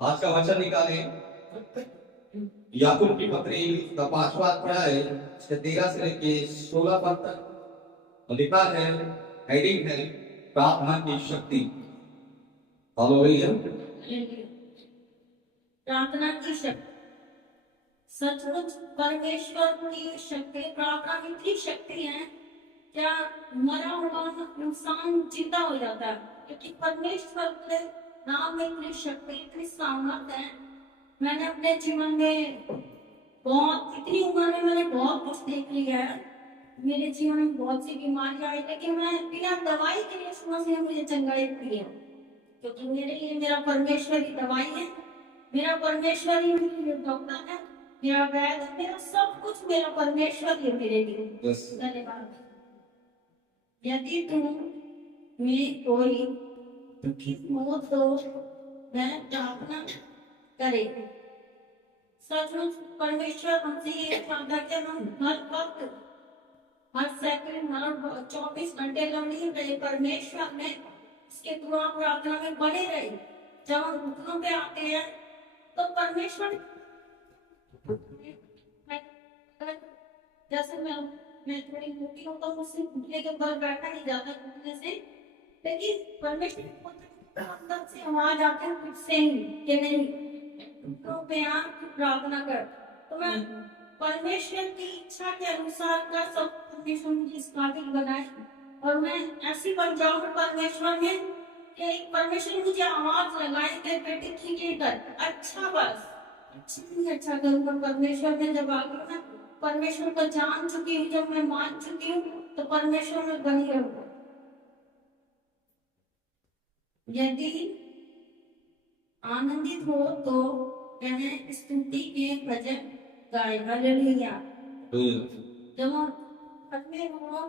आज का वचन निकाले याकूब की पत्री का 5वां अध्याय 13 से लेके 16 पद तक लिखा है। हेडिंग है प्रार्थना की शक्ति। हालेलुया। प्रार्थना की शक्ति। सचमुच परमेश्वर की शक्ति प्रार्थना की इतनी शक्ति है, क्या मरा हुआ इंसान जिंदा हो जाता है, क्योंकि परमेश्वर के नाम में इतनी शक्ति, इतनी सामर्थ है। मैंने अपने जीवन में बहुत, इतनी उम्र में मैंने बहुत कुछ देख लिया है। मेरे जीवन में बहुत सी बीमारियां आई, लेकिन मैं बिना दवाई के लिए समझ से मुझे चंगाई हुई है, क्योंकि मेरे लिए मेरा परमेश्वर ही दवाई है, मेरा परमेश्वर ही मेरे लिए डॉक्टर है, मेरा वैद है, मेरा सब कुछ मेरा परमेश्वर ही मेरे लिए। धन्यवाद। यदि तुम में कोई दुखी हो तो वह प्रार्थना करे। सचमुच परमेश्वर हमसे ये चाहता है कि हम हर वक्त, हर सेकंड, हर 24 घंटे लम्हे रहे परमेश्वर में, उसके दुआ प्रार्थना में बने रहे। जब हम घुटनों पे आते हैं तो परमेश्वर, जैसे मैं थोड़ी मोटी हूँ तो मुझसे घुटने के बल बैठा नहीं जाता घुटने से, लेकिन परमेश्वर को अंदर से आवाज आती है कुछ से ही कि नहीं, तो बयान प्रार्थना कर। तो मैं परमेश्वर की इच्छा के अनुसार कर सब, परमेश्वर मुझे इस काबिल बनाए और मैं ऐसी बन जाऊं परमेश्वर में कि परमेश्वर मुझे आवाज लगाए कि बेटे ठीक है कर, अच्छा बस अच्छा नहीं अच्छा करूंगा। परमेश्वर में जब आ गई ना, परमेश्वर को जान चुकी हूँ, जब मैं मान चुकी हूँ तो परमेश्वर में बनी रहूंगा। यदि आनंदित हो तो वह स्तुति के भजन गाए। हालेलुया। जब हम घर में हो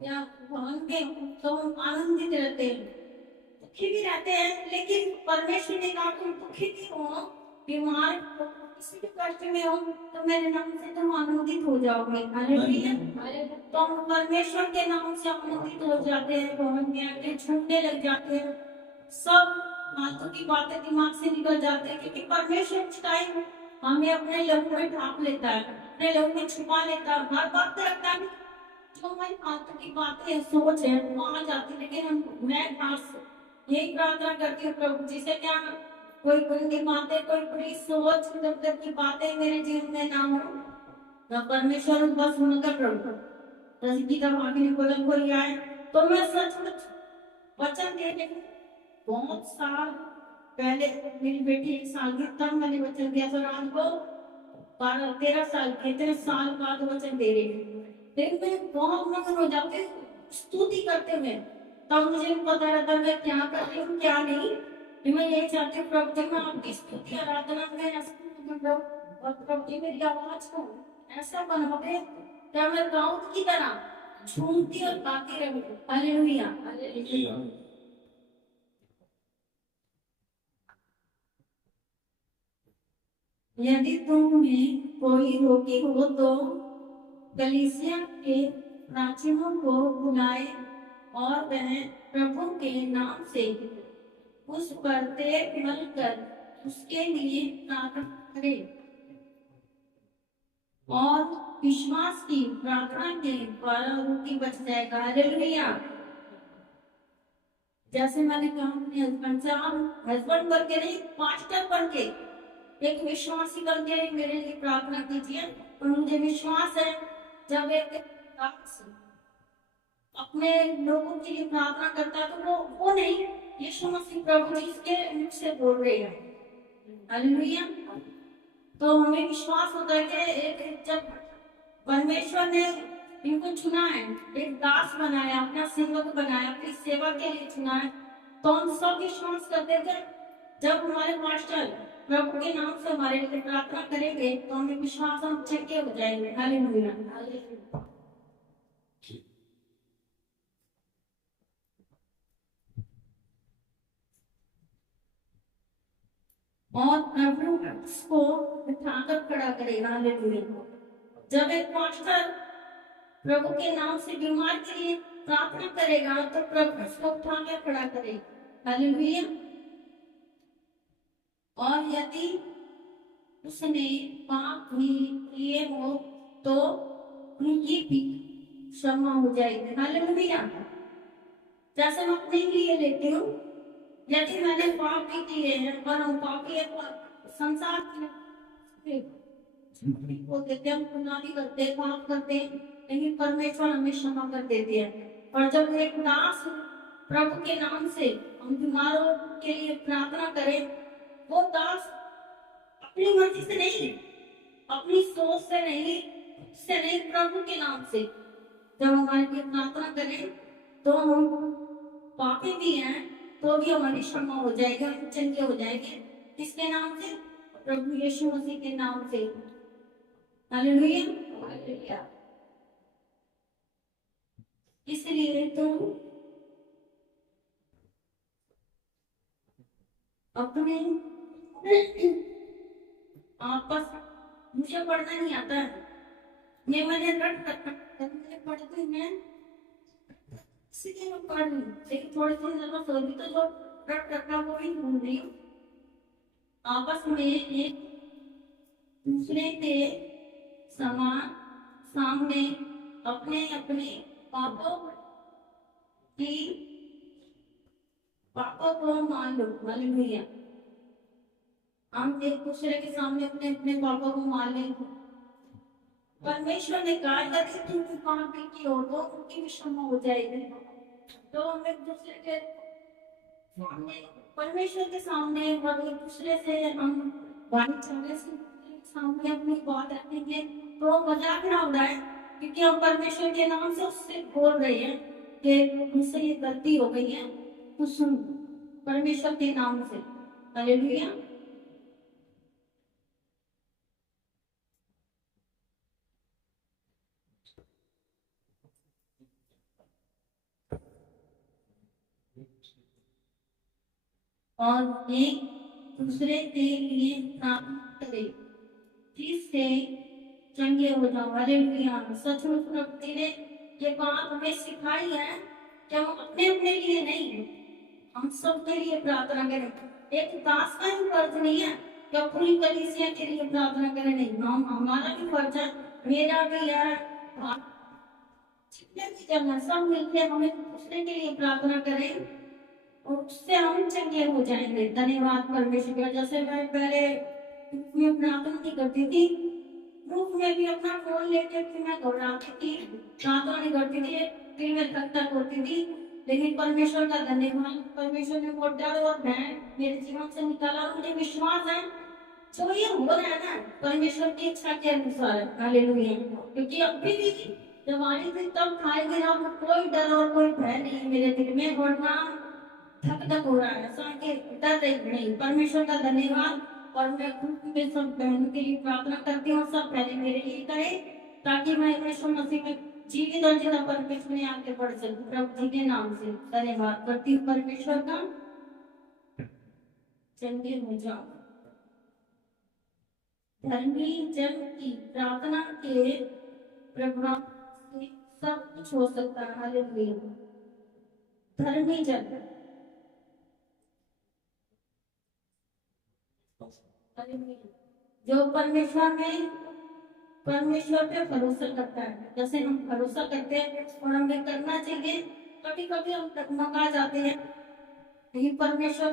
या भवन में हो तो हम आनंदित रहते हैं, दुखी भी रहते हैं, लेकिन परमेश्वर ने कहा तुम दुखी भी हो, बीमार हो, किसी भी कष्ट में हो तो मेरे नाम से तुम आनंदित हो जाओगे। हालेलुया। तो हम परमेश्वर के नाम से आनंदित हो जाते हैं, भवन में आके झूमने लग जाते हैं, सब फालतू की बातें दिमाग से निकल जाते हैं, क्योंकि परमेश्वर उस टाइम हमें अपने लहू में ढांप लेता है, अपने लहू में छुपा लेता है, हर बात रखता है। जो हमारी फालतू की बातें सोच है वो आ जाती, लेकिन मैं खास यही प्रार्थना करती हूँ प्रभु जी से, क्या कोई बुरी बातें, कोई बुरी सोच, इधर उधर की बातें मेरे जीवन में ना हो, ना परमेश्वर उनका सुनकर प्रभु रसिकी का भाभी ने बोला कोई आए तो मैं सच वचन दे रही हूँ। बहुत साल पहले मेरी बेटी 1 साल की, तब मैंने वचन दिया था, रात को 12-13 साल के, 13 साल बाद वचन दे रही हूँ। फिर मैं बहुत मगन हो जाते स्तुति करते हुए, तब मुझे पता रहता मैं क्या कर रही हूँ क्या नहीं। कि मैं यही चाहती हूँ प्रभु जी, मैं आपकी स्तुति आराधना में ऐसा, और प्रभु जी मेरी आवाज को ऐसा बना दे क्या मैं दाऊद की तरह झूमती और गाती रहूं। हालेलुया। हालेलुया। यदि तुम में कोई रोगी हो तो कलीसिया के प्राचीनों को बुलाए और वह प्रभु के नाम से उस पर तेल मलकर उसके लिए प्रार्थना करे, और विश्वास की प्रार्थना के द्वारा रोगी बच जाएगा। हालेलुया। जैसे मैंने कहा अपने हस्बैंड से, आप हस्बैंड बन के नहीं, पास्टर बन के, एक विश्वासी बन के मेरे लिए प्रार्थना कीजिए। और मुझे विश्वास है जब एक दास अपने लोगों के लिए प्रार्थना करता है तो वो नहीं, यीशु मसीह प्रभु जी के मुख से बोल रहे हैं। हालेलुया। तो हमें विश्वास होता है कि एक जब परमेश्वर ने इनको चुना है, एक दास बनाया, अपना सेवक बनाया, अपनी सेवा के लिए चुना है, तो हम सब विश्वास करते थे जब हमारे मास्टर प्रभु के नाम से हमारे लिए प्रार्थना करेंगे तो हमें विश्वास, हम चंगे हो जाएंगे। हालेलुया। हालेलुया। और प्रभु उसको उठाकर खड़ा करेगा। हालेलुया। जब एक मास्टर प्रभु के नाम से बीमार के लिए प्रार्थना करेगा तो प्रभु उसको उठाकर खड़ा करेगा। हालेलुया। और यदि उसने पाप भी किए हो तो उनकी भी क्षमा हो जाएगी। हालेलुया। जैसे मैं अपने लिए लेती हूँ, यदि मैंने पाप भी किए हैं और हम पापी है तो संसार को देते हैं, हम गुनाह भी करते हैं, पाप करते हैं, लेकिन परमेश्वर हमें क्षमा कर देते हैं। और जब एक दास प्रभु के नाम से हम बीमारों के लिए प्रार्थना करें, वो दास अपनी मर्जी से नहीं, अपनी सोच से नहीं, प्रभु के नाम से जब हमारे लिए प्रार्थना करें तो हम पापी भी हैं तो भी हमारी क्षमा हो जाएगी, हम चंगे हो जाएंगे। किसके नाम से? प्रभु यीशु मसीह के नाम से। Hallelujah, hallelujah. इसलिए तो अपने आपस, मुझे पढ़ना नहीं आता है, ये मैंने रट करना पढ़ती मैं, इसलिए मैं पढ़ रही हूँ, लेकिन थोड़ी थोड़ी जरूरत होगी तो जो रट करना वो भी भूल रही हूँ। आपस में एक दूसरे के समान सामने अपने अपने पापों की पापों को मान लो। हालेलुया। हम एक दूसरे के सामने अपने अपने पापों को मान लें। परमेश्वर ने कहा यदि तुम पाप की हो तो उनकी भी क्षमा हो जाएगी। तो हम एक दूसरे के सामने, परमेश्वर के सामने और एक दूसरे से हम भाईचारे से सामने अपनी बात रखेंगे तो मजाक ना उड़ाए, क्योंकि हम परमेश्वर के नाम से उससे बोल रहे हैं कि मुझसे ये गलती हो गई है, तो सुन, परमेश्वर के नाम से। हालेलुया। और एक दूसरे के लिए प्रार्थना करें जिससे चंगे हो जाओ। हालेलुया। सचमुच प्रभु ने ये बात हमें सिखाई है कि हम अपने अपने लिए नहीं, हम सबके लिए प्रार्थना करें। एक दास का ही फर्ज नहीं है कि पूरी कलीसिया के लिए प्रार्थना करें, नहीं, हम, हमारा भी फर्ज है, मेरा भी है, जितने भी जन है सब मिलकर हमें दूसरे के लिए प्रार्थना करें और उससे हम चंगे हो जाएंगे। धन्यवाद परमेश्वर का। जैसे मैं पहले में प्रार्थना नहीं करती थी, ग्रुप में भी अपना फोन लेके फिर मैं घबराती थी, प्रार्थना नहीं करती थी, फिर मैं थक थक होती थी, लेकिन परमेश्वर का धन्यवाद, परमेश्वर ने वो डर और भय मेरे जीवन से निकाला। मुझे विश्वास है जो ये हो रहा है ना परमेश्वर की इच्छा के अनुसार है। हालेलुया। क्योंकि अभी भी जब हमारी दिन तब खाएंगे ना, कोई डर और कोई भय नहीं मेरे दिल में, और ना थक थक हो रहा है, ऐसा कि डर नहीं। परमेश्वर का धन्यवाद। और मैं ग्रुप में सब बहनों के लिए प्रार्थना करती हूँ, सब पहले मेरे लिए करें ताकि मैं यीशु मसीह में जीवित और जिंदा परमेश्वर में आगे बढ़ सकूं। प्रभु जी के नाम से धन्यवाद करती हूँ परमेश्वर का। चंगे हो जाओ। धर्मी जन की प्रार्थना के प्रभाव से सब कुछ हो सकता है। हालेलुया। धर्मी जन, जो परमेश्वर पे भरोसा करता है, जैसे हम भरोसा करते हैं और हमें करना चाहिए। कभी कभी हम डगमगा जाते हैं, लेकिन परमेश्वर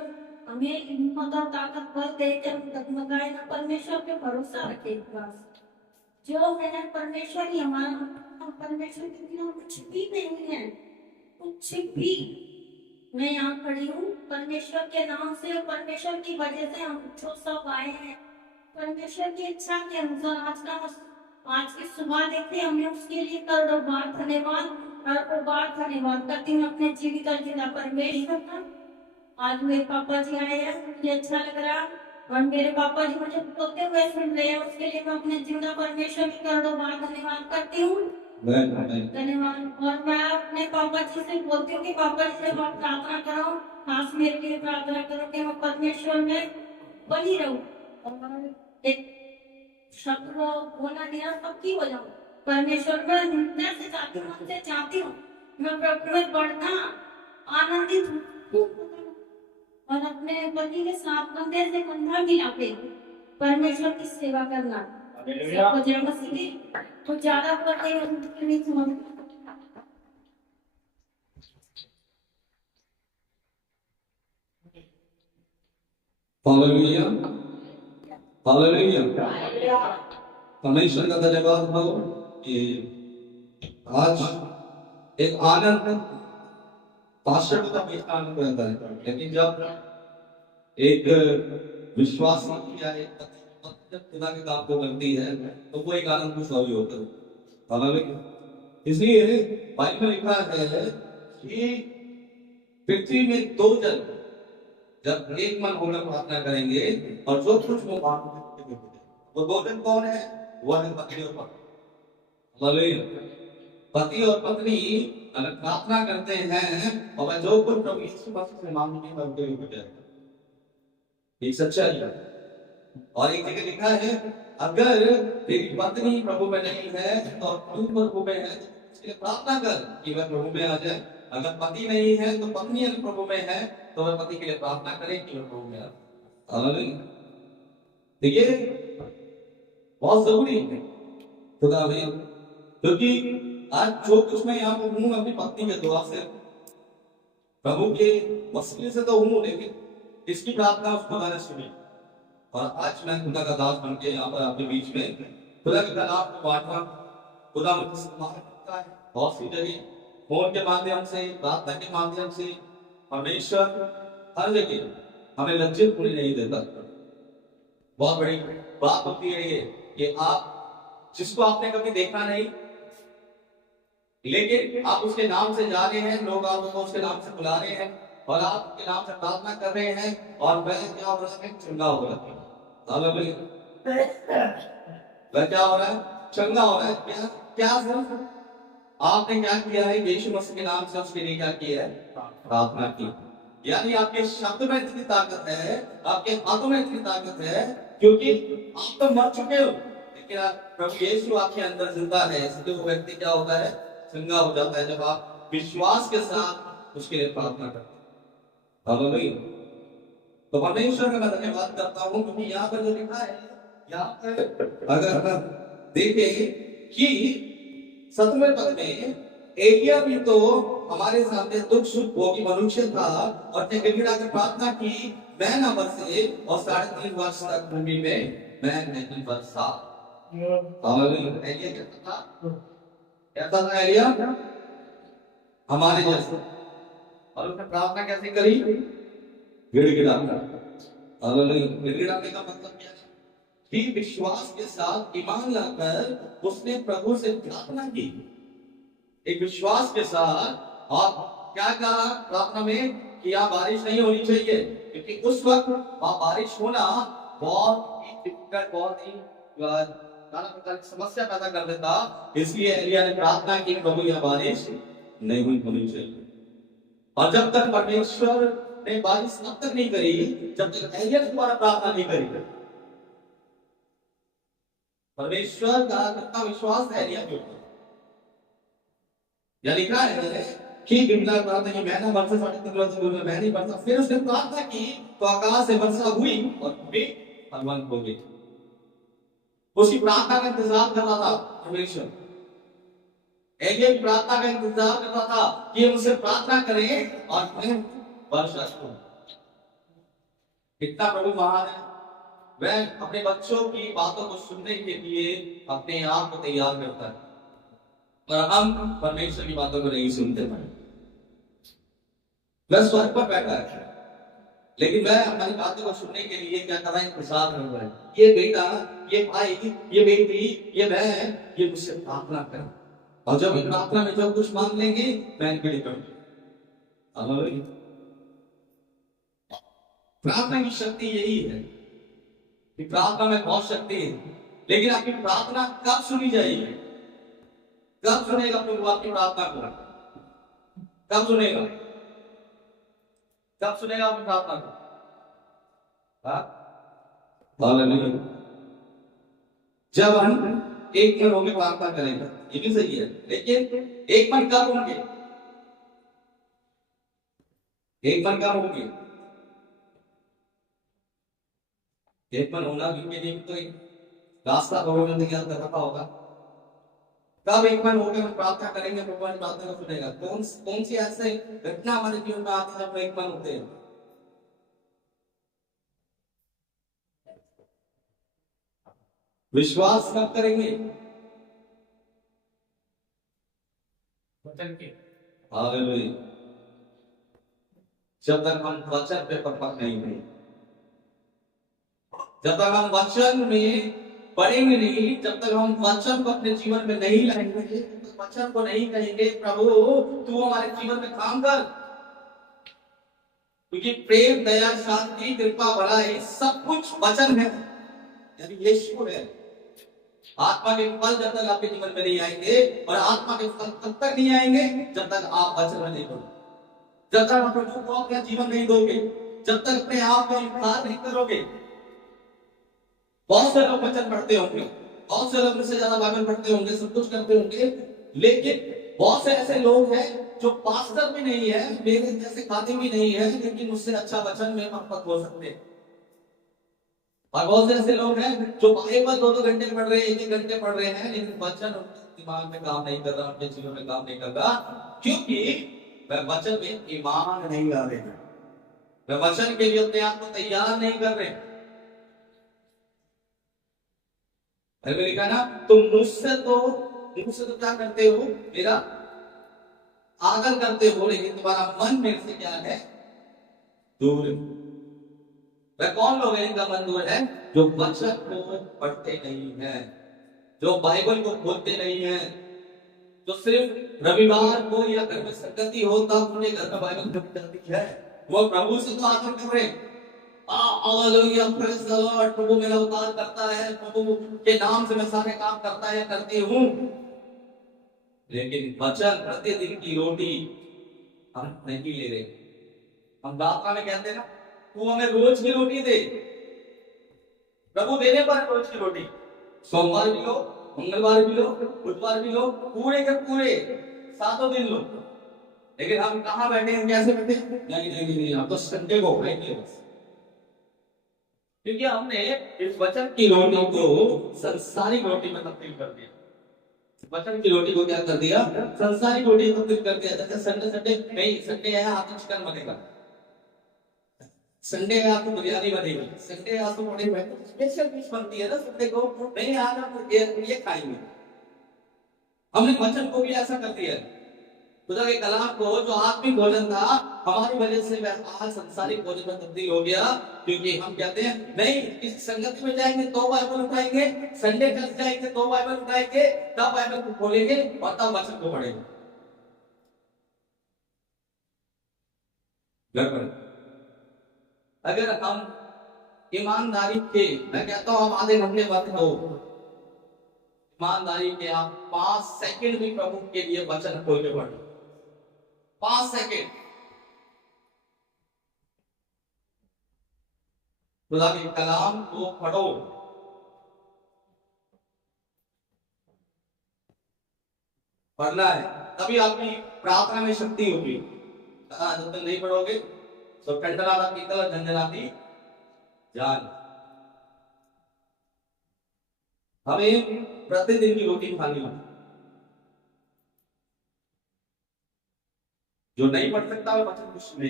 हमें हिम्मत और ताकत बल दे के हम डगमगाए ना, परमेश्वर पे भरोसा रखे। बस जो है परमेश्वर ही हमारा, हम परमेश्वर के बिना कुछ भी नहीं है, कुछ भी। मैं यहाँ खड़ी हूँ परमेश्वर के नाम से, और परमेश्वर की वजह से हम जो सब आए हैं परमेश्वर की इच्छा के अनुसार। आज की सुबह देखते हमने उसके लिए करोड़ों बार धन्यवाद, और बार धन्यवाद करती हूँ अपने जीवित और जिंदा परमेश्वर का। आज मेरे पापा जी आए हैं, मुझे अच्छा लग रहा, और मेरे पापा जी मुझे बोलते हुए सुन रहे हैं, उसके लिए मैं अपने जिंदा परमेश्वर की करोड़ों बार धन्यवाद करती हूँ। धन्यवाद। और मैं अपने पापा जी से बोलती हूँ कि पापा जी जब आप प्रार्थना करो, खास मेरे लिए प्रार्थना करो कि मैं परमेश्वर में बनी रहूं, और एक शब्द को बोला गया पक्की हो जाऊं। परमेश्वर में हृदय से चाहती हूँ, मन से चाहती हूँ मैं प्रभु में बढ़ना, आनंदित हूँ और अपने अपने पति के साथ कंधे से कंधा मिला के परमेश्वर की सेवा करना सबको जय मसीह की तो ज्यादा करते हैं उनके लिए समझ हालेलुया, हालेलुया। परमेश्वर का धन्यवाद हो कि आज एक आनंद पास्टर को तो हमेशा आनंद रहता है, लेकिन जब एक विश्वासी या एक पत्नी जब खुदा के काम को करती है तो वो एक आनंद कुछ और ही होता है। हालेलुया। इसलिए बाइबल में लिखा है कि पृथ्वी में दो जन जब एक मन होकर प्रार्थना करेंगे और जो कुछ वो मांगेंगे वो दो जन कौन है? वह है पति और पत्नी। हालेलुया। पति और पत्नी अगर प्रार्थना करते हैं और वह जो कुछ प्रभु यीशु मसीह से मांगेंगे वह उनके लिए हो जाएगा। ये सच्चाई है। और एक जगह लिखा है अगर तेरी पत्नी प्रभु में नहीं है और तू प्रभु में है तो उसके लिए प्रार्थना कर कि वह प्रभु में आ जाए। अगर पति नहीं है तो पत्नी अगर प्रभु में है तो वह पति के लिए प्रार्थना करे कि वह प्रभु में आ जाए। देखिए बहुत जरूरी है खुदा में, क्योंकि आज जो कुछ मैं यहाँ पर हूँ अपनी पत्नी के दुआ से प्रभु के वसीले से तो हूँ, लेकिन इसकी प्रार्थना उस खुदा ने सुनी और आज मैं खुदा का दास बन के यहाँ पर आपके बीच में खुदा के कलाम को बांटना खुदा मुझे सम्मान करता है। बहुत सी जगह फोन के माध्यम से प्रार्थना के माध्यम से परमेश्वर हर जगह हमें लज्जित होने नहीं देता। बहुत बड़ी बात होती है ये कि आप जिसको आपने कभी देखा नहीं लेकिन आप उसके नाम से जा रहे हैं, लोग आपको उसके नाम से बुला रहे हैं और आप उसके नाम से प्रार्थना कर रहे हैं और वह क्या हो रहा है? चंगा हो रहा है। वह क्या हो रहा है? चंगा हो रहा है। क्या क्या सिर्फ आपने क्या किया है? यीशु मसीह के नाम से उसके लिए क्या किया है? प्रार्थना की। यानी आपके शब्द में इतनी ताकत है, आपके हाथों में इतनी ताकत है, क्योंकि आप तो मर चुके हो लेकिन प्रभु यीशु आपके अंदर जिंदा है, इसलिए वो व्यक्ति क्या होता है? चंगा हो जाता है जब आप विश्वास के साथ उसके लिए प्रार्थना करते हैं। हालेलुया। तो परमेश्वर का मैं धन्यवाद करता हूँ क्योंकि यहाँ पर जो लिखा है, यहाँ पर अगर देखें कि 7वें पद में एलिया भी तो हमारे सामने दुख सुख भोगी मनुष्य था और ने गिड़गिड़ा कर प्रार्थना की, मैं न बरसे और 3.5 वर्ष तक भूमि में मैं नहीं बरसा। हालेलुया। एलिया कैसा था? कैसा था एलिया? हमारे जैसा। और उसने प्रार्थना कैसे करी? गिड़गिड़ाकर। हालेलुया। गिड़गिड़ाने का मतलब क्या है? कि विश्वास के साथ ईमान लाकर उसने प्रभु से प्रार्थना की। एक विश्वास के साथ और क्या कहा प्रार्थना में कि यहाँ बारिश नहीं होनी चाहिए, क्योंकि उस वक्त वहां बारिश होना बहुत ही डिफिकल्ट, बहुत ही नाना प्रकार की समस्या पैदा कर देता। इसलिए एलिया ने प्रार्थना की प्रभु यहाँ बारिश नहीं होनी चाहिए। और जब तक परमेश्वर ने बारिश तब तक नहीं करी जब तक एलिया ने दोबारा प्रार्थना नहीं करी। परमेश्वर का कितना विश्वास है एलिया के ऊपर। या लिखा है कि गिड़गिड़ा प्रार्थना की, मैं ना बरसा 3.5 वर्ष में मैं नहीं बरसा। फिर उसने प्रार्थना की तो आकाश से वर्षा हुई और भूमि फलवंत हो गई। उसकी प्रार्थना का इंतजार कर रहा था परमेश्वर। एलिया की प्रार्थना का इंतजार कर रहा था कि उनसे प्रार्थना करें और फिर वर्षा हो। कितना प्रभु महान है। वह अपने बच्चों की बातों को सुनने के लिए अपने आप को तैयार करता है, पर हम परमेश्वर की बातों को नहीं सुनते हैं। वह स्वर्ग पर बैठा है लेकिन वह हमारी बातों को सुनने के लिए क्या कर रहा है? इंतजार कर रहा है। ये बेटा, ये भाई, ये बेटी, ये बहन, ये मुझसे प्रार्थना करें और जब प्रार्थना में जो कुछ मांग लेंगे मैं इनके लिए करूंगा। प्रार्थना की शक्ति यही है कि प्रार्थना में बहुत शक्ति है, लेकिन आपकी प्रार्थना कब सुनी जाएगी? कब सुनेगा प्रभु आपकी प्रार्थना को? कब सुनेगा? कब सुनेगा आपकी प्रार्थना को? हालेलुया। जब हम एक मन होकर प्रार्थना करेंगे, ये भी सही है, लेकिन एक मन कब होंगे? एक मन कब होंगे? एक मन होना भी के लिए भी तो एक रास्ता भगवान ने तैयार कर रखा होगा। तब एक मन होकर हम प्रार्थना करेंगे, भगवान प्रार्थना को सुनेगा। कौन सी ऐसे घटना हमारे जीवन में आती है जब हम एक मन होते हैं? विश्वास कब करेंगे? वचन के हालेलुया। जब तक हम वचन पे पकड़ नहीं हुए, जब तक हम वचन में पढ़ेंगे नहीं, जब तक हम वचन को अपने जीवन में नहीं लाएंगे, जब तक वचन को नहीं कहेंगे प्रभु तू हमारे जीवन में काम कर, क्योंकि प्रेम, दया, शांति, कृपा, भलाई सब कुछ वचन है, यानी यीशु है। आत्मा के फल जब तक आपके जीवन में नहीं आएंगे, और आत्मा के फल तब तक नहीं आएंगे जब तक आप वचन में नहीं पढ़ोगे, जब तक आप प्रभु को अपना जीवन नहीं दोगे, जब तक अपने आप में इनकार नहीं करोगे। बहुत से लोग वचन पढ़ते होंगे, बहुत से लोग मुझसे ज्यादा बाइबल पढ़ते होंगे, सब कुछ करते होंगे, लेकिन बहुत से ऐसे लोग हैं जो पास्टर भी नहीं है, मेरे जैसे खाते भी नहीं है, लेकिन मुझसे अच्छा वचन में महत्व हो सकते हैं। और बहुत से ऐसे लोग हैं जो बाइबल 2-2 घंटे पढ़ रहे हैं, 1-1 घंटे पढ़ रहे हैं, लेकिन वचन उनके दिमाग में काम नहीं कर रहा, उनके जीवन में काम नहीं कर रहा, क्योंकि वह वचन में ईमान नहीं ला रहे, वह वचन के लिए अपने आप को तैयार नहीं कर रहे। मैंने कहा ना, तुम मुझसे तो क्या करते हो, मेरा आदर करते हो, लेकिन तुम्हारा मन मेरे से क्या है, दूर है। वह कौन लोग हैं इनका मन दूर है? जो वचन को पढ़ते नहीं है, जो बाइबल को खोलते नहीं है, जो सिर्फ रविवार को या घर में संगति हो तब उन्हें घर में बाइबल पढ़ी जाती है, वो प्रभु से तो आदर कर रहे हैं। हालेलुया, प्रेज़ द लॉर्ड, प्रभु मेरा उद्धार करता है, प्रभु के नाम से मैं सारे काम करता है, करती हूँ, लेकिन वचन प्रतिदिन की रोटी हम नहीं ले रहे। हम प्रार्थना में कहते हैं ना, तू हमें रोज की रोटी दे, प्रभु देने पर रोज की रोटी, सोमवार भी लो, मंगलवार भी लो, बुधवार भी लो, पूरे के पूरे 7 दिन लो, लेकिन हम कहाँ बैठे हैं, कैसे बैठे हैं? नहीं, हम तो संडे को खाएंगे बस, क्योंकि हमने इस वचन की रोटी को संसारिक रोटी में तब्दील कर दिया। वचन की रोटी को क्या कर दिया? संसारिक रोटी में तब्दील कर दिया। जैसे संडे नहीं, संडे है आपको चिकन बनेगा, संडे है आपको बिरयानी बनेगी, संडे आपको बनेगा स्पेशल डिश बनती है ना संडे को, नहीं आज हम ये खाएंगे। हमने वचन को भी ऐसा कर दिया है। खुदा के कलाम को जो आत्मिक भोजन था, हमारी वजह से वह आज संसारिक भोजन में तब्दील हो गया, क्योंकि हम कहते हैं नहीं, इस संगति में जाएंगे तो बाइबल उठाएंगे, संडे चर्च जाएंगे तो बाइबल उठाएंगे, तब बाइबल को खोलेंगे और तब वचन को पढ़ेंगे। अगर हम ईमानदारी के, मैं कहता हूं, हम आधे घंटे मत दो, ईमानदारी के आप 5 सेकंड भी प्रभु के लिए वचन खोल के पढ़ो, 5 सेकंड खुदा के कलाम को पढ़ो। पढ़ना है, तभी आपकी प्रार्थना में शक्ति होगी। जब तक नहीं पढ़ोगे तो टंडनाता पीतल और झंझनाती जान। हमें प्रतिदिन की रोटी खानी होगी। जो नहीं पढ़ सकता वो वचन को सुने।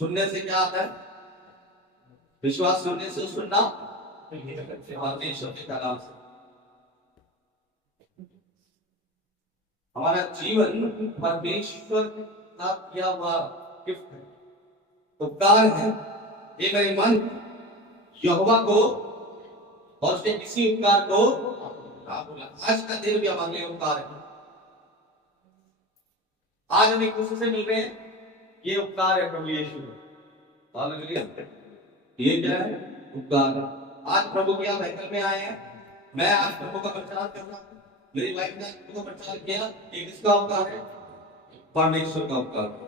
सुनने से क्या आता है? विश्वास, सुनने से सुनना, परमेश्वर के कलाम से। हमारा जीवन परमेश्वर का किया हुआ गिफ्ट है, उपकार है। ये मेरे मन यहोवा को और उसके किसी उपकार को आज का दिन भी हमारे लिए उपकार है। आज हम एक दूसरे से मिल रहे हैं, ये उपकार है प्रभु यीशु। हालेलुया, ये क्या है? उपकार। आज प्रभु के यहाँ बैठक में आए हैं, मैं आज प्रभु का प्रचार कर रहा हूँ, मेरी वाइफ ने प्रभु का प्रचार किया, ये किसका उपकार है? परमेश्वर का उपकार।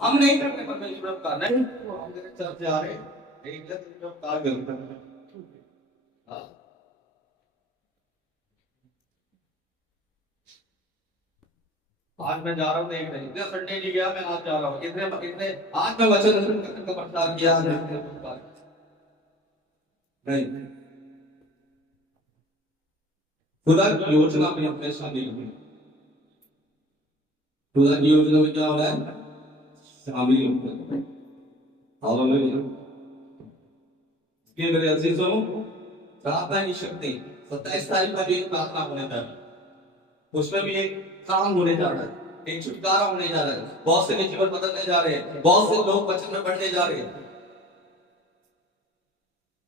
हम नहीं करते परमेश्वर का उपकार, नहीं, हम मेरे चर्च आ रहे हैं, एक जगह उपकार करते हैं। आज मैं जा रहा हूँ देखने, इतने संडे नहीं गया, मैं आज जा रहा हूँ, इतने इतने आज मैं वचन का प्रचार किया, आज इतने प्रचार नहीं। खुदा की योजना में अपने शामिल हुए। खुदा की योजना में क्या हो रहा है? शामिल होते हैं। हालेलुया। इसलिए मेरे अजीजों, प्रार्थना की शक्ति 27 तारीख को भी एक प्रार्थना होने जा रही है, उसमें भी एक काम होने जा रहा है, एक छुटकारा होने जा रहा है, बहुत से के जीवन बदलने जा रहे हैं, बहुत से लोग वचन में बढ़ने जा रहे हैं।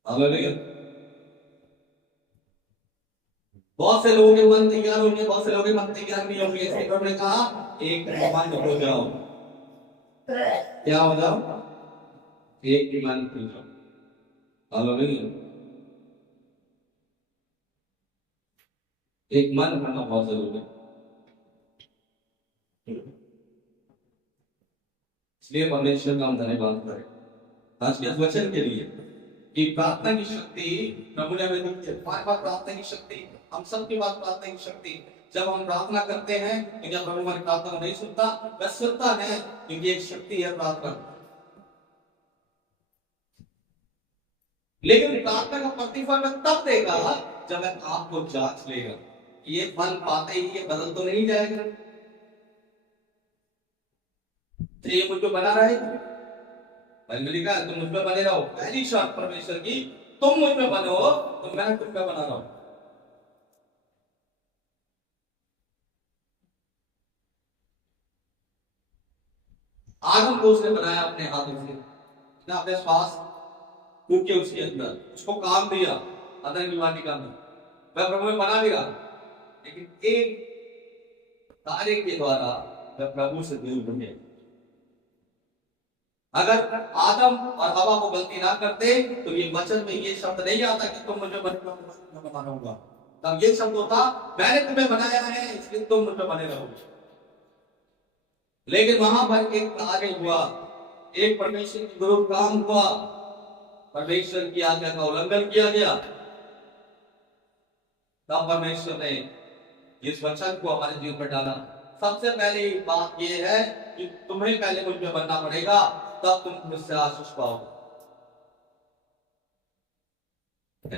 हालेलुया। बहुत से लोगों के मन तैयार होंगे, बहुत से लोगों के मन तैयार नहीं होंगे। इसलिए प्रभु ने कहा एक मन हो जाओ। क्या हो जाओ? एक मन हो जाओ। हालेलुया। एक मन होना बहुत जरूरी है। इसलिए परमेश्वर का हम धन्यवाद करें आज के वचन के लिए कि प्रार्थना की शक्ति प्रभु ने हमें दी है। बार बार प्रार्थना की शक्ति, हम सबके पास प्रार्थना की शक्ति। जब हम प्रार्थना करते हैं क्योंकि प्रभु हमारी प्रार्थना को नहीं सुनता, बस सुनता है क्योंकि एक शक्ति है प्रार्थना। लेकिन प्रार्थना का प्रतिफल तब देगा जब वह आपको जांच लेगा कि ये फल पाते ही ये बदल तो नहीं जाएगा, तो ये मुझको बना रहेगा। लिखा तुम मुझ में बने रहो, पहली शर्त परमेश्वर की, तुम मुझ में बनो तो मैं तुम में बना रहा हूं। आदम को उसने बनाया अपने हाथों से, उसने अपने श्वास फूंक के उसके अंदर उसको काम दिया, अंदर की वाटिका में वह प्रभु में बना दिया। लेकिन एक कार्य के द्वारा वह प्रभु से दूर हो गया। अगर आदम और हवा को गलती ना करते तो ये वचन में ये शब्द नहीं आता कि तुम मुझे बना रहूंगा। तब ये शब्द होता मैंने तुम्हें बनाया है इसलिए तुम मुझे बने रहोगे। लेकिन वहां पर एक कार्य हुआ, एक परमेश्वर की विरुद्ध काम हुआ, परमेश्वर की आज्ञा का उल्लंघन किया गया। तब परमेश्वर ने इस वचन को हमारे जीवन पर डाला। सबसे पहली बात यह है कि तुम्हें पहले मुझ में बनना पड़ेगा, तब तुम मुझसे आशीष पाओगे।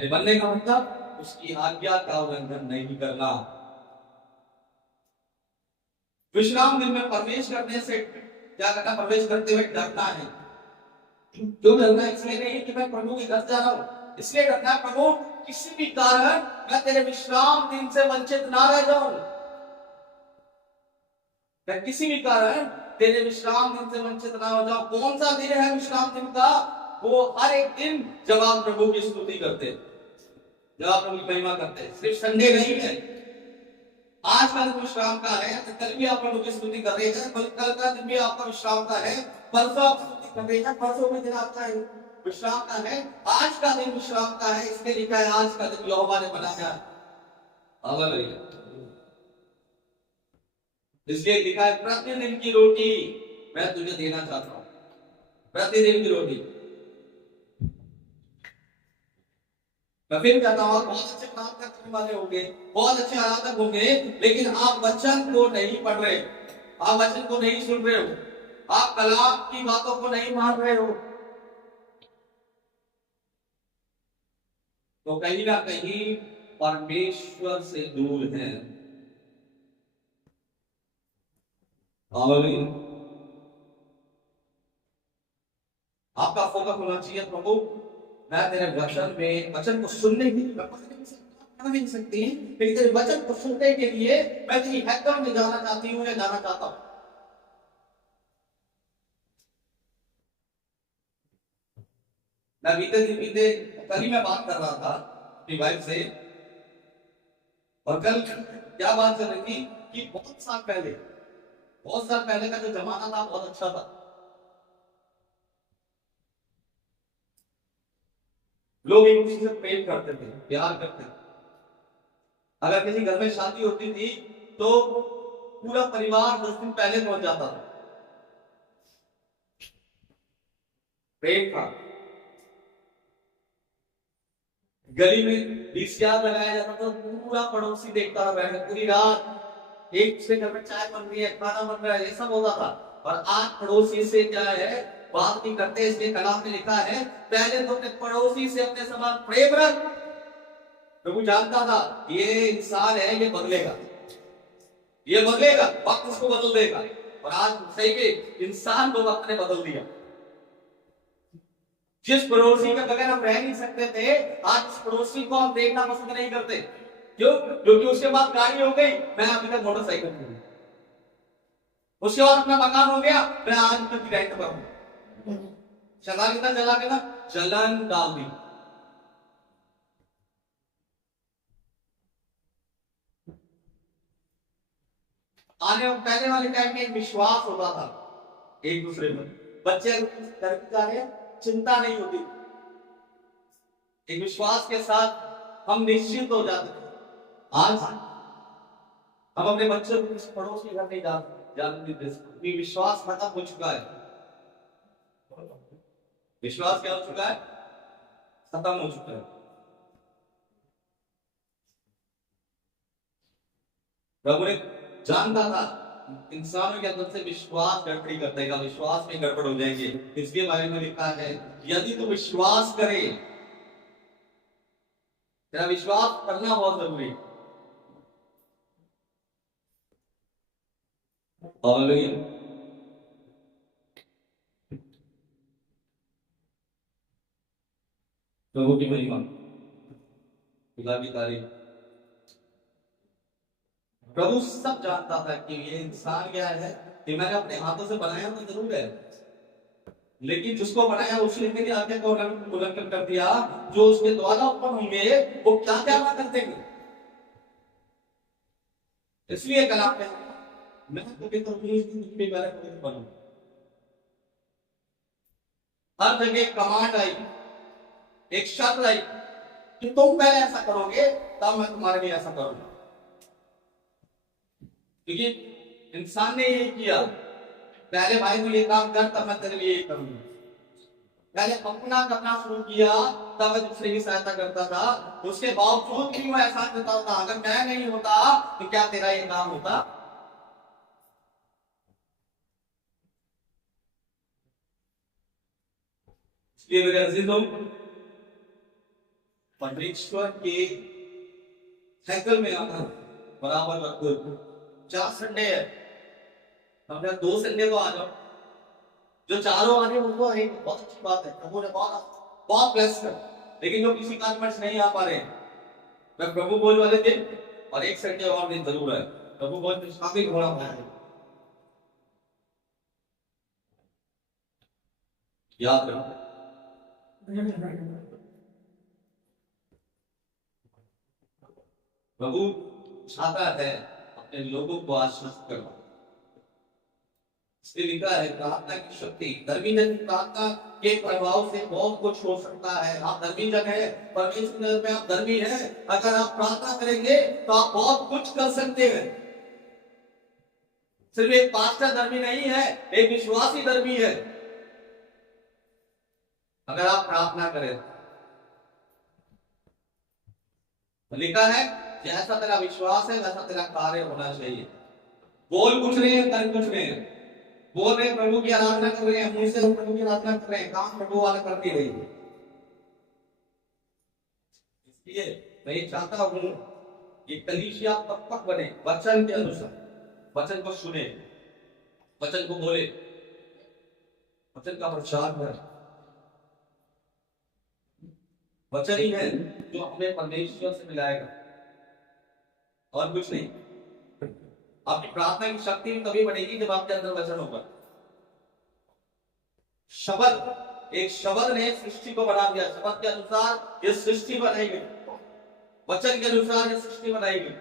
बनने का मतलब उसकी आज्ञा का उल्लंघन नहीं करना। विश्राम दिन में प्रवेश करने से क्या करना? प्रवेश करते हुए डरना है। क्यों डरना? इसलिए नहीं कि मैं प्रभु के घर जा रहा हूं, इसलिए डरना है प्रभु किसी भी कारण मैं तेरे विश्राम दिन से वंचित ना रह जाऊं। मैं किसी भी कारण तेरे विश्राम दिन से वंचित ना हो जाओ। कौन सा दिन है विश्राम दिन का? वो हर एक दिन जब आप प्रभु की स्तुति करते, जब आप प्रभु की महिमा करते, सिर्फ संडे नहीं है। आज का दिन विश्राम का है, तो कल भी आप प्रभु की स्तुति कर रहे हैं, कल का दिन भी आपका विश्राम का है, परसों आप स्तुति कर रहे हैं, परसों भी दिन आपका विश्राम का है, आज का दिन विश्राम का है। इसलिए लिखा है आज का दिन यहोवा ने बनाया। हालेलुया। इसलिए लिखा है प्रतिदिन की रोटी मैं तुझे देना चाहता हूं। प्रतिदिन की रोटी। मैं फिर कहता हूं, बहुत अच्छे प्रार्थना करने वाले होंगे, बहुत अच्छे आराधक होंगे, लेकिन आप वचन को नहीं पढ़ रहे, आप वचन को नहीं सुन रहे हो, आप कलाम की बातों को नहीं मान रहे हो, तो कहीं ना कहीं परमेश्वर से दूर है। आपका फोकस होना चाहिए प्रभु मैं तेरे वचन को सुनने के लिए पढ़ नहीं सकती, लेकिन तेरे वचन को सुनने के लिए मैं तेरी हैकल में जाना चाहती हूँ या जाना चाहता हूँ। मैं बीते कल ही मैं बात कर रहा था अपनी वाइफ से, और कल क्या बात कर रही थी कि बहुत साल पहले का जो जमाना था बहुत अच्छा था। लोग एक दूसरे से प्रेम करते थे, प्यार करते थे। अगर किसी घर में शादी होती थी तो पूरा परिवार 10 दिन पहले पहुंच जाता था। प्रेम था। गली में 20 लगाया जाता था, पूरा पड़ोसी देखता था बैठकर पूरी रात एक दूसरे घर में चाय बन रही है, खाना बन रहा है, ये सब होता था। और आज पड़ोसी से क्या है, बात नहीं करते। इसलिए कलाम में लिखा है, पहले तो अपने पड़ोसी से अपने समान प्रेम रख। प्रभु जानता था ये इंसान है, ये बदलेगा, ये बदलेगा, वक्त उसको बदल देगा। और आज सही के इंसान को वक्त ने बदल दिया। जिस पड़ोसी के बगैर हम रह नहीं सकते थे, आज उस पड़ोसी को हम देखना पसंद नहीं करते। क्यों? क्योंकि उसके बाद गाड़ी हो गई, मैं अभी तक मोटरसाइकिल हूं। उसके बाद अपना मकान हो गया, मैं आज तक रेंट पर हूं। चला के ना जलन डाल दी। पहले वाले टाइम में विश्वास होता था एक दूसरे में। बच्चे घर जा रहे हैं, चिंता नहीं होती, एक विश्वास के साथ हम निश्चिंत हो जाते थे। आज हम अपने बच्चों को किसी पड़ोस के घर नहीं जाने देते। विश्वास खत्म हो चुका है। विश्वास क्या हो चुका है? खत्म हो चुका है। प्रभु ने जानता था इंसानों के अंदर से विश्वास गड़बड़ी कर देगा, विश्वास में गड़बड़ हो जाएंगे। इसके बारे में लिखा है, यदि तू विश्वास करे, तेरा विश्वास करना बहुत जरूरी है। प्रभु की महिमा, खुदा की तारीफ। प्रभु सब जानता था कि ये इंसान क्या है, कि मैंने अपने हाथों से बनाया तो जरूर है, लेकिन जिसको बनाया उसने मेरी आज्ञा का उल्लंघन कर दिया। जो उसके द्वारा उत्पन्न होंगे वो क्या क्या ना कर देंगे। इसलिए कलाम में मैं तो कहता हूं बनूं। हर जगह कमांड आई, एक शर्त आई कि तुम पहले ऐसा करोगे तब मैं तुम्हारे लिए ऐसा करूंगा। क्योंकि इंसान ने ये किया, पहले भाई तू ये काम कर तब मैं तेरे लिए ये करूंगा। पहले अपना करना शुरू किया तब मैं दूसरे की सहायता करता था। उसके बावजूद भी मैं एहसास करता था, अगर मैं नहीं होता तो क्या तेरा ये काम होता? इसलिए मेरे अजीजों, परमेश्वर के हैकल में आना बराबर रखो। 4 संडे है, हमने 2 संडे तो आ जाओ। जो चारों आ रहे उनको एक बहुत अच्छी बात है, प्रभु ने बहुत बहुत ब्लेस कर। लेकिन जो किसी कारणवश नहीं आ पा रहे, मैं प्रभु बोल वाले दिन और एक संडे और दिन जरूर है। प्रभु बोल शामिल होना है, याद रखो। प्रभु चाहता है अपने लोगों को आश्वस्त करना। इसलिए लिखा है, प्रार्थना की शक्ति, धर्मी जन की प्रार्थना के प्रभाव से बहुत कुछ हो सकता है। आप धर्मी जन है, परमेश्वर की नजर में आप धर्मी है। अगर आप प्रार्थना करेंगे तो आप बहुत कुछ कर सकते हैं। सिर्फ एक पास्टर धर्मी नहीं है, एक विश्वासी धर्मी है। अगर आप प्रार्थना करें, तो लिखा है जैसा तेरा विश्वास है वैसा तेरा कार्य होना चाहिए। बोल कुछ नहीं है, कर कुछ नहीं है। बोल रहे प्रभु की आराधना कर रहे हैं, मुंह से प्रभु की आराधना कर रहे हैं, काम प्रभु वाला करती रही। इसलिए मैं ये चाहता हूं कि कलीसिया पक्का बने, वचन के अनुसार, वचन को सुने, वचन को बोले, वचन का प्रचार करें। वचन ही है जो हमें परमेश्वर से मिलाएगा और कुछ नहीं। आपकी प्रार्थना की शक्ति भी तभी बढ़ेगी जब आपके अंदर वचन होगा। शब्द, एक शब्द ने सृष्टि को बना दिया। शब्द के अनुसार ये सृष्टि बनाई गई, वचन के अनुसार ये सृष्टि बनाई गई।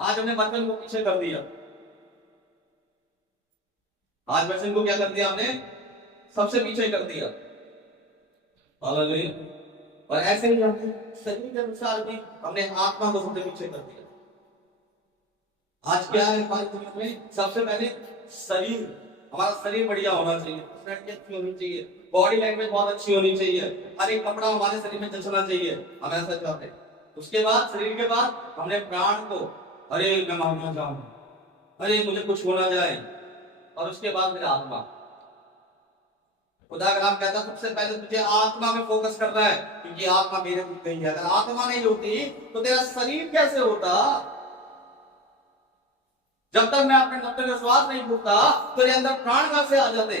आज हमने वचन को पीछे कर दिया। आज वचन को क्या कर दिया हमने? सबसे पीछे कर दिया। और ऐसे ही हमने शरीर के अनुसार भी हमने आत्मा को सबसे पीछे कर दिया। आज क्या है हमारे दुनिया में? सबसे पहले शरीर, हमारा शरीर बढ़िया होना चाहिए, पर्सनैलिटी अच्छी होनी चाहिए, बॉडी लैंग्वेज बहुत अच्छी होनी चाहिए, हर एक कपड़ा हमारे शरीर में जचना चाहिए, हम ऐसा चाहते हैं। उसके बाद शरीर के बाद हमने प्राण को अरे मैं मारना चाहूँ, अरे मुझे कुछ होना जाए, और उसके बाद मेरा आत्मा। खुदा कलाम कहता है सबसे पहले तुझे आत्मा में फोकस करना है, क्योंकि आत्मा मेरे कुछ नहीं है। अगर आत्मा नहीं होती तो तेरा शरीर कैसे होता? जब तक मैं अपने अंदर विश्वास नहीं भूखता तो तेरे अंदर प्राण कहां से आ जाते?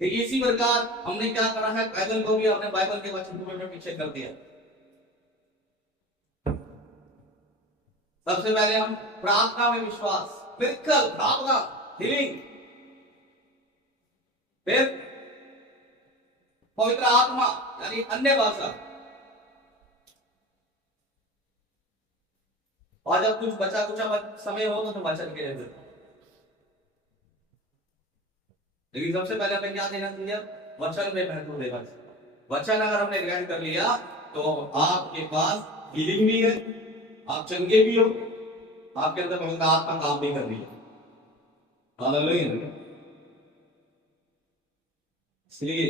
ठीक इसी प्रकार हमने क्या करा है, बाइबल को भी अपने बाइबल के वचन को भी पीछे कर दिया। सबसे पहले हम प्रार्थना में विश्वास, फिर कल प्रार्थना हीलिंग, फिर पवित्र आत्मा यानी अन्य भाषा, और जब कुछ बचा कुछ समय हो तो वचन के लिए। लेकिन सबसे पहले हमें क्या देना चाहिए? वचन में महत्व देना चाहिए। वचन अगर हमने ग्रहण कर लिया तो आपके पास हीलिंग भी है, आप चंगे भी हो, आपके अंदर पवित्र आत्मा काम भी कर रही है। हालेलुया। इसलिए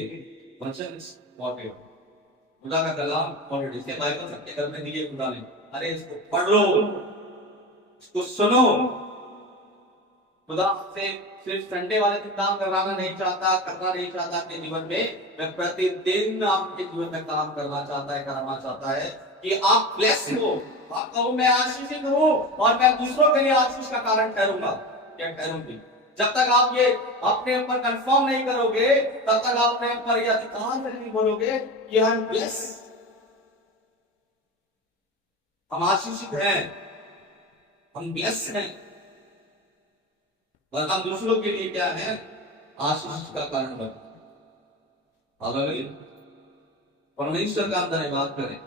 वचन इंपॉर्टेंट, खुदा का कलाम इंपॉर्टेंट। इसके बाइबल सबके घर में दिए खुदा ने, अरे इसको पढ़ लो, इसको सुनो। खुदा से सिर्फ संडे वाले दिन काम करना नहीं चाहता, करना नहीं चाहता अपने जीवन में, मैं प्रतिदिन आपके जीवन में काम करना चाहता है, करना चाहता है कि आप ब्लेस हो, आप कहो मैं आशीषित हूं और मैं दूसरों के लिए आशीष का कारण ठहरूंगा या ठहरूंगी। जब तक आप ये अपने ऊपर कंफर्म नहीं करोगे, तब तक आप अपने ऊपर ये अधिकार से नहीं बोलोगे कि आई एम ब्लेस, हम आशीषित हैं, हम ब्लेस हैं, और हम दूसरों के लिए क्या है? आशीष का कारण बने। हालेलुया। परमेश्वर का धन्यवाद करें।